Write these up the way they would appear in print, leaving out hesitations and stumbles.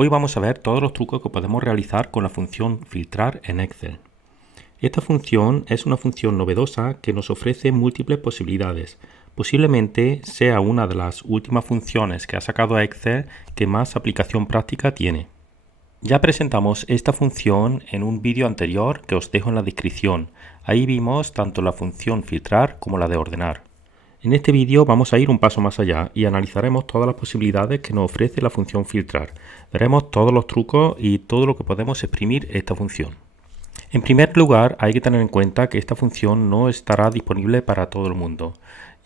Hoy vamos a ver todos los trucos que podemos realizar con la función filtrar en Excel. Esta función es una función novedosa que nos ofrece múltiples posibilidades. Posiblemente sea una de las últimas funciones que ha sacado Excel que más aplicación práctica tiene. Ya presentamos esta función en un vídeo anterior que os dejo en la descripción. Ahí vimos tanto la función filtrar como la de ordenar. En este vídeo vamos a ir un paso más allá y analizaremos todas las posibilidades que nos ofrece la función filtrar. Veremos todos los trucos y todo lo que podemos exprimir esta función. En primer lugar, hay que tener en cuenta que esta función no estará disponible para todo el mundo,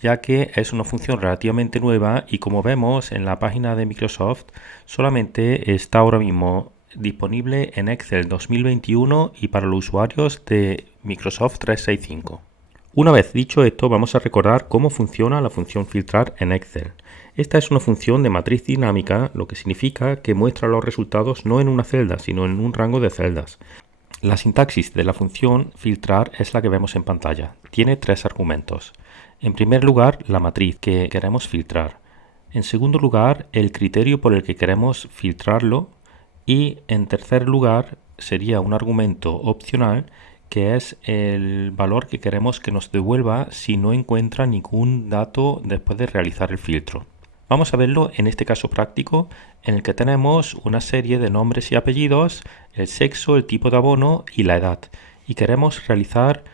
ya que es una función relativamente nueva y como vemos en la página de Microsoft, solamente está ahora mismo disponible en Excel 2021 y para los usuarios de Microsoft 365. Una vez dicho esto, vamos a recordar cómo funciona la función filtrar en Excel. Esta es una función de matriz dinámica, lo que significa que muestra los resultados no en una celda, sino en un rango de celdas. La sintaxis de la función filtrar es la que vemos en pantalla. Tiene tres argumentos. En primer lugar, la matriz que queremos filtrar. En segundo lugar, el criterio por el que queremos filtrarlo. Y en tercer lugar, sería un argumento opcional que es el valor que queremos que nos devuelva si no encuentra ningún dato después de realizar el filtro. Vamos a verlo en este caso práctico en el que tenemos una serie de nombres y apellidos, el sexo, el tipo de abono y la edad. Y queremos realizar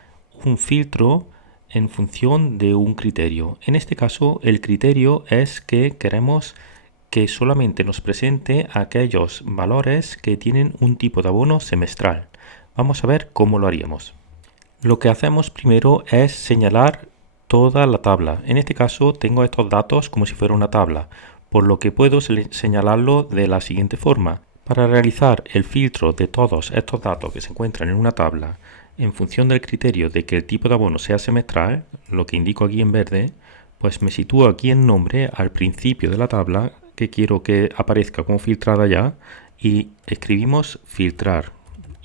un filtro en función de un criterio. En este caso el criterio es que queremos que solamente nos presente aquellos valores que tienen un tipo de abono semestral. Vamos a ver cómo lo haríamos. Lo que hacemos primero es señalar toda la tabla. En este caso tengo estos datos como si fuera una tabla, por lo que puedo señalarlo de la siguiente forma. Para realizar el filtro de todos estos datos que se encuentran en una tabla, en función del criterio de que el tipo de abono sea semestral, lo que indico aquí en verde, pues me sitúo aquí en nombre al principio de la tabla que quiero que aparezca como filtrada ya y escribimos filtrar.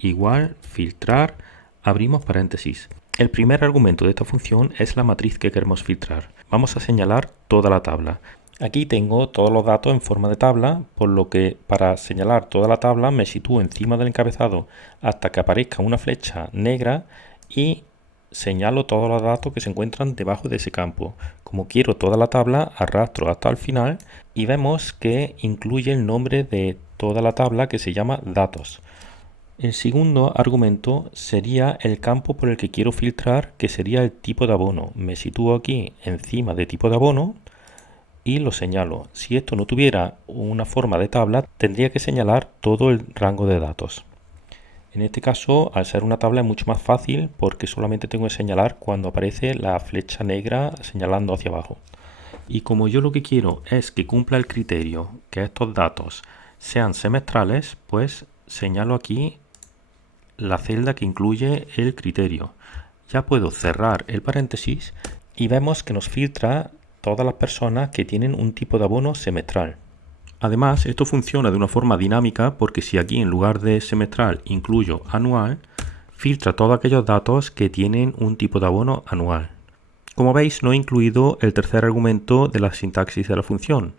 Igual filtrar, abrimos paréntesis. El primer argumento de esta función es la matriz que queremos filtrar. Vamos a señalar toda la tabla. Aquí tengo todos los datos en forma de tabla, por lo que para señalar toda la tabla me sitúo encima del encabezado hasta que aparezca una flecha negra y señalo todos los datos que se encuentran debajo de ese campo. Como quiero toda la tabla, arrastro hasta el final y vemos que incluye el nombre de toda la tabla que se llama datos. El segundo argumento sería el campo por el que quiero filtrar, que sería el tipo de abono. Me sitúo aquí encima de tipo de abono y lo señalo. Si esto no tuviera una forma de tabla, tendría que señalar todo el rango de datos. En este caso, al ser una tabla es mucho más fácil porque solamente tengo que señalar cuando aparece la flecha negra señalando hacia abajo. Y como yo lo que quiero es que cumpla el criterio, que estos datos sean semestrales, pues señalo aquí la celda que incluye el criterio. Ya puedo cerrar el paréntesis y vemos que nos filtra todas las personas que tienen un tipo de abono semestral. Además, esto funciona de una forma dinámica porque si aquí en lugar de semestral incluyo anual, filtra todos aquellos datos que tienen un tipo de abono anual. Como veis, no he incluido el tercer argumento de la sintaxis de la función,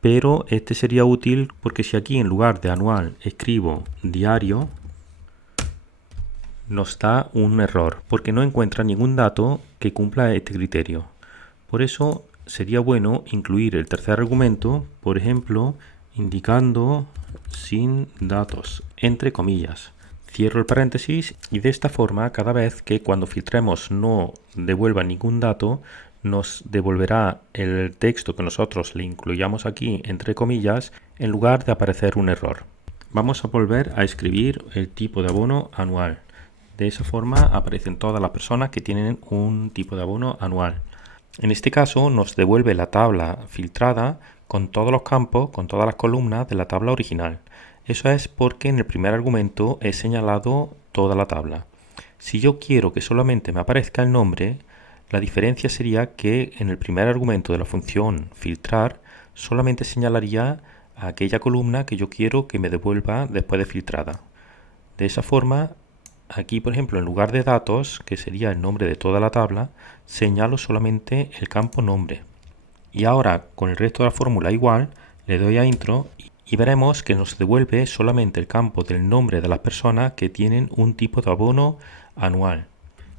pero este sería útil porque si aquí en lugar de anual escribo diario, nos da un error porque no encuentra ningún dato que cumpla este criterio. Por eso sería bueno incluir el tercer argumento, por ejemplo, indicando sin datos, entre comillas. Cierro el paréntesis y de esta forma cada vez que cuando filtremos no devuelva ningún dato, nos devolverá el texto que nosotros le incluyamos aquí entre comillas en lugar de aparecer un error. Vamos a volver a escribir el tipo de abono anual. De esa forma aparecen todas las personas que tienen un tipo de abono anual. En este caso nos devuelve la tabla filtrada con todos los campos, con todas las columnas de la tabla original. Eso es porque en el primer argumento he señalado toda la tabla. Si yo quiero que solamente me aparezca el nombre, la diferencia sería que en el primer argumento de la función filtrar solamente señalaría a aquella columna que yo quiero que me devuelva después de filtrada. De esa forma, aquí, por ejemplo, en lugar de datos, que sería el nombre de toda la tabla, señalo solamente el campo nombre. Y ahora, con el resto de la fórmula igual, le doy a intro y veremos que nos devuelve solamente el campo del nombre de las personas que tienen un tipo de abono anual.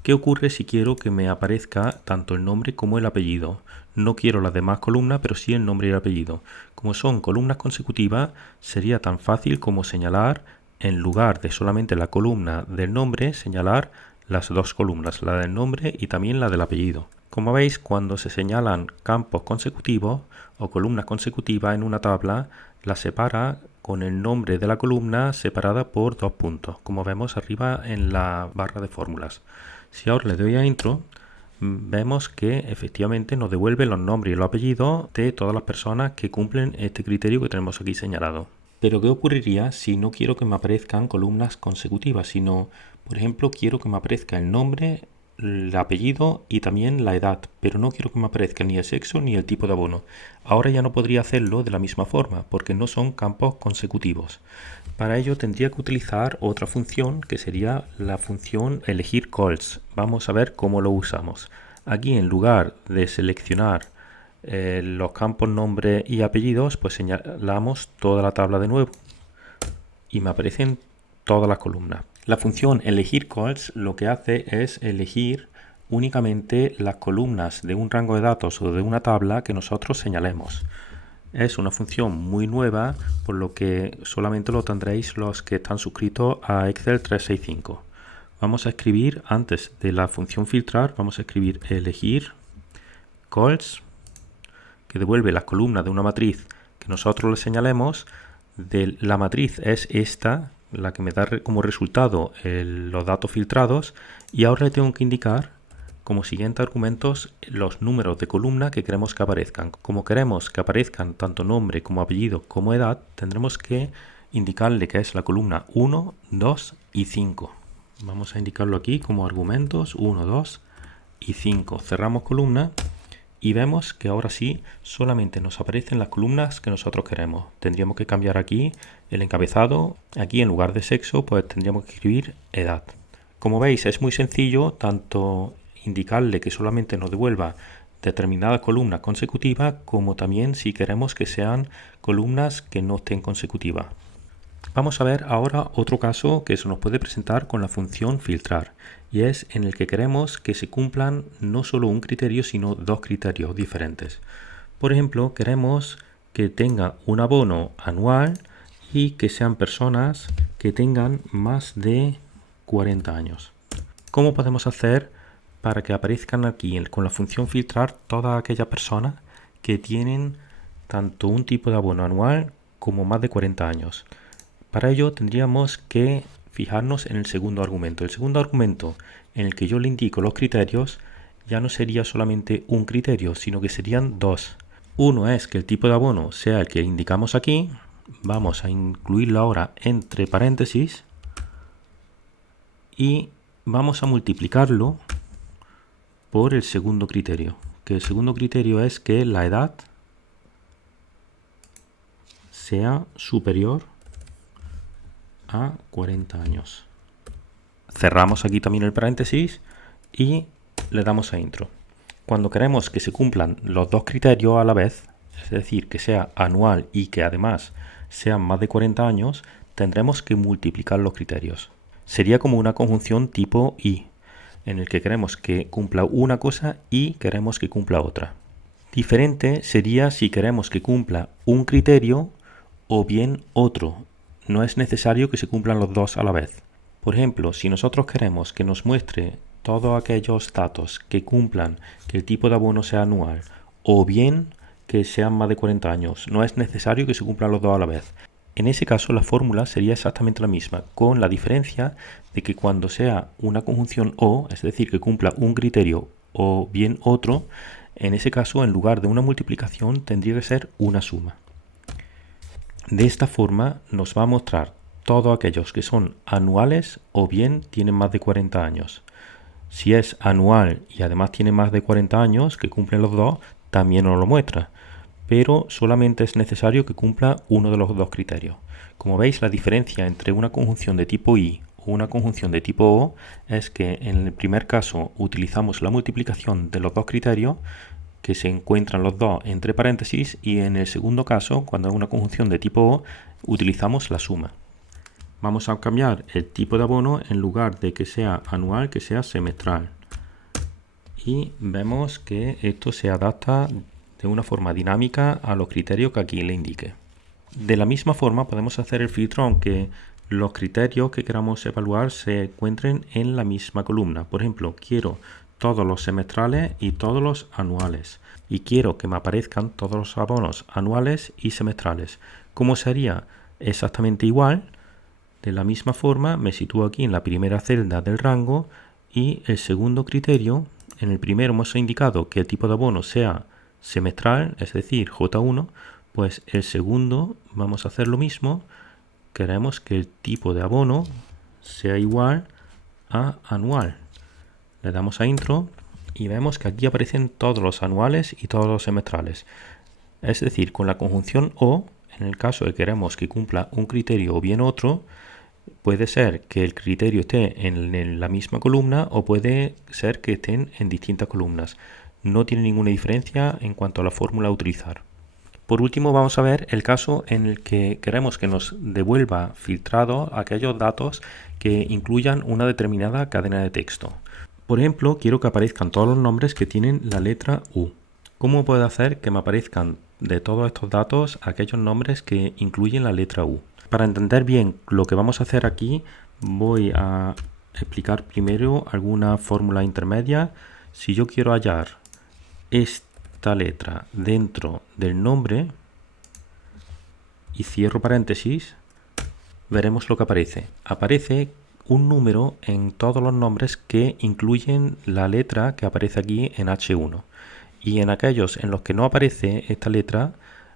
¿Qué ocurre si quiero que me aparezca tanto el nombre como el apellido? No quiero las demás columnas, pero sí el nombre y el apellido. Como son columnas consecutivas, sería tan fácil como señalar, en lugar de solamente la columna del nombre, señalar las dos columnas, la del nombre y también la del apellido. Como veis, cuando se señalan campos consecutivos o columnas consecutivas en una tabla, la separa con el nombre de la columna separada por 2 puntos, como vemos arriba en la barra de fórmulas. Si ahora le doy a Intro, vemos que efectivamente nos devuelve los nombres y los apellidos de todas las personas que cumplen este criterio que tenemos aquí señalado. Pero ¿qué ocurriría si no quiero que me aparezcan columnas consecutivas, sino, por ejemplo, quiero que me aparezca el nombre, el apellido y también la edad, pero no quiero que me aparezca ni el sexo ni el tipo de abono? Ahora ya no podría hacerlo de la misma forma, porque no son campos consecutivos. Para ello tendría que utilizar otra función, que sería la función elegir calls. Vamos a ver cómo lo usamos. Aquí, en lugar de seleccionar los campos nombre y apellidos, pues señalamos toda la tabla de nuevo y me aparecen todas las columnas. La función elegir calls lo que hace es elegir únicamente las columnas de un rango de datos o de una tabla que nosotros señalemos. Es una función muy nueva, por lo que solamente lo tendréis los que están suscritos a Excel 365. Vamos a escribir, antes de la función filtrar, vamos a escribir elegir calls, que devuelve las columnas de una matriz que nosotros le señalemos. La matriz es esta, la que me da como resultado los datos filtrados, y ahora le tengo que indicar como siguiente argumentos los números de columna que queremos que aparezcan. Como queremos que aparezcan tanto nombre como apellido como edad, tendremos que indicarle que es la columna 1, 2 y 5. Vamos a indicarlo aquí como argumentos 1, 2 y 5. Cerramos columna y vemos que ahora sí solamente nos aparecen las columnas que nosotros queremos. Tendríamos que cambiar aquí el encabezado. Aquí en lugar de sexo pues tendríamos que escribir edad. Como veis es muy sencillo tanto indicarle que solamente nos devuelva determinadas columnas consecutivas como también si queremos que sean columnas que no estén consecutivas. Vamos a ver ahora otro caso que se nos puede presentar con la función filtrar, y es en el que queremos que se cumplan no solo un criterio sino dos criterios diferentes. Por ejemplo, queremos que tenga un abono anual y que sean personas que tengan más de 40 años. ¿Cómo podemos hacer para que aparezcan aquí con la función filtrar todas aquellas personas que tienen tanto un tipo de abono anual como más de 40 años? Para ello tendríamos que fijarnos en el segundo argumento. El segundo argumento en el que yo le indico los criterios ya no sería solamente un criterio, sino que serían dos. Uno es que el tipo de abono sea el que indicamos aquí. Vamos a incluirlo ahora entre paréntesis y vamos a multiplicarlo por el segundo criterio, que el segundo criterio es que la edad sea superior a 40 años. Cerramos aquí también el paréntesis y le damos a intro. Cuando queremos que se cumplan los dos criterios a la vez, es decir, que sea anual y que además sean más de 40 años, tendremos que multiplicar los criterios. Sería como una conjunción tipo y, en el que queremos que cumpla una cosa y queremos que cumpla otra. Diferente sería si queremos que cumpla un criterio o bien otro. No es necesario que se cumplan los dos a la vez. Por ejemplo, si nosotros queremos que nos muestre todos aquellos datos que cumplan que el tipo de abono sea anual o bien que sean más de 40 años, no es necesario que se cumplan los dos a la vez. En ese caso la fórmula sería exactamente la misma, con la diferencia de que cuando sea una conjunción o, es decir, que cumpla un criterio o bien otro, en ese caso en lugar de una multiplicación tendría que ser una suma. De esta forma nos va a mostrar todos aquellos que son anuales o bien tienen más de 40 años. Si es anual y además tiene más de 40 años, que cumplen los dos, también nos lo muestra. Pero solamente es necesario que cumpla uno de los dos criterios. Como veis, la diferencia entre una conjunción de tipo y o una conjunción de tipo o es que en el primer caso utilizamos la multiplicación de los dos criterios que se encuentran los dos entre paréntesis, y en el segundo caso, cuando es una conjunción de tipo O, utilizamos la suma. Vamos a cambiar el tipo de abono, en lugar de que sea anual, que sea semestral. Y vemos que esto se adapta de una forma dinámica a los criterios que aquí le indique. De la misma forma podemos hacer el filtro aunque los criterios que queramos evaluar se encuentren en la misma columna. Por ejemplo, quiero todos los semestrales y todos los anuales. Y quiero que me aparezcan todos los abonos anuales y semestrales. ¿Cómo sería? Exactamente igual. De la misma forma me sitúo aquí en la primera celda del rango y el segundo criterio. En el primero hemos indicado que el tipo de abono sea semestral, es decir, J1, pues el segundo vamos a hacer lo mismo. Queremos que el tipo de abono sea igual a anual. Le damos a intro y vemos que aquí aparecen todos los anuales y todos los semestrales. Es decir, con la conjunción O, en el caso de que queremos que cumpla un criterio o bien otro, puede ser que el criterio esté en la misma columna o puede ser que estén en distintas columnas. No tiene ninguna diferencia en cuanto a la fórmula a utilizar. Por último, vamos a ver el caso en el que queremos que nos devuelva filtrados aquellos datos que incluyan una determinada cadena de texto. Por ejemplo, quiero que aparezcan todos los nombres que tienen la letra U. ¿Cómo puedo hacer que me aparezcan de todos estos datos aquellos nombres que incluyen la letra U? Para entender bien lo que vamos a hacer aquí, voy a explicar primero alguna fórmula intermedia. Si yo quiero hallar esta letra dentro del nombre y cierro paréntesis, veremos lo que aparece. Aparece un número en todos los nombres que incluyen la letra que aparece aquí en H1. Y en aquellos en los que no aparece esta letra,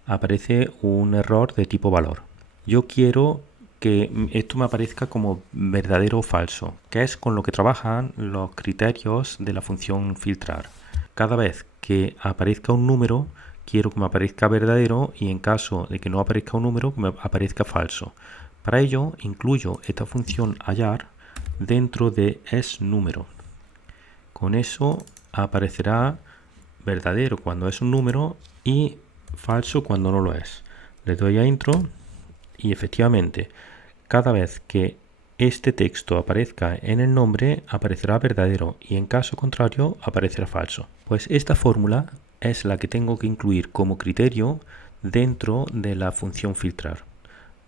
aparece un error de tipo valor. Yo quiero que esto me aparezca como verdadero o falso, que es con lo que trabajan los criterios de la función filtrar. Cada vez que aparezca un número, quiero que me aparezca verdadero, y en caso de que no aparezca un número, que me aparezca falso. Para ello, incluyo esta función hallar dentro de esNúmero. Con eso aparecerá verdadero cuando es un número y falso cuando no lo es. Le doy a intro y efectivamente, cada vez que este texto aparezca en el nombre, aparecerá verdadero, y en caso contrario aparecerá falso. Pues esta fórmula es la que tengo que incluir como criterio dentro de la función filtrar.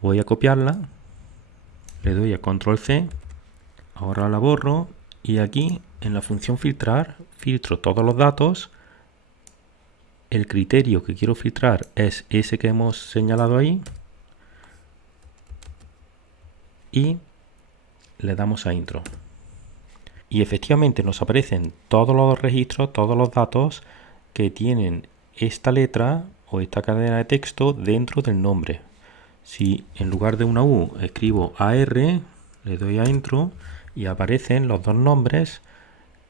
Voy a copiarla, le doy a control C, ahora la borro y aquí en la función filtrar filtro todos los datos. El criterio que quiero filtrar es ese que hemos señalado ahí y le damos a intro. Y efectivamente nos aparecen todos los registros, todos los datos que tienen esta letra o esta cadena de texto dentro del nombre. Si en lugar de una U escribo AR, le doy a intro y aparecen los dos nombres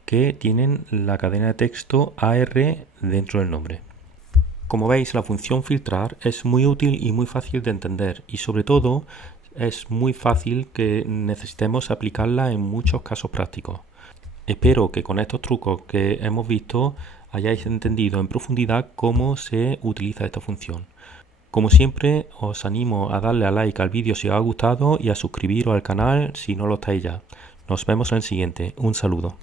que tienen la cadena de texto AR dentro del nombre. Como veis, la función filtrar es muy útil y muy fácil de entender, y sobre todo es muy fácil que necesitemos aplicarla en muchos casos prácticos. Espero que con estos trucos que hemos visto hayáis entendido en profundidad cómo se utiliza esta función. Como siempre, os animo a darle a like al vídeo si os ha gustado y a suscribiros al canal si no lo estáis ya. Nos vemos en el siguiente. Un saludo.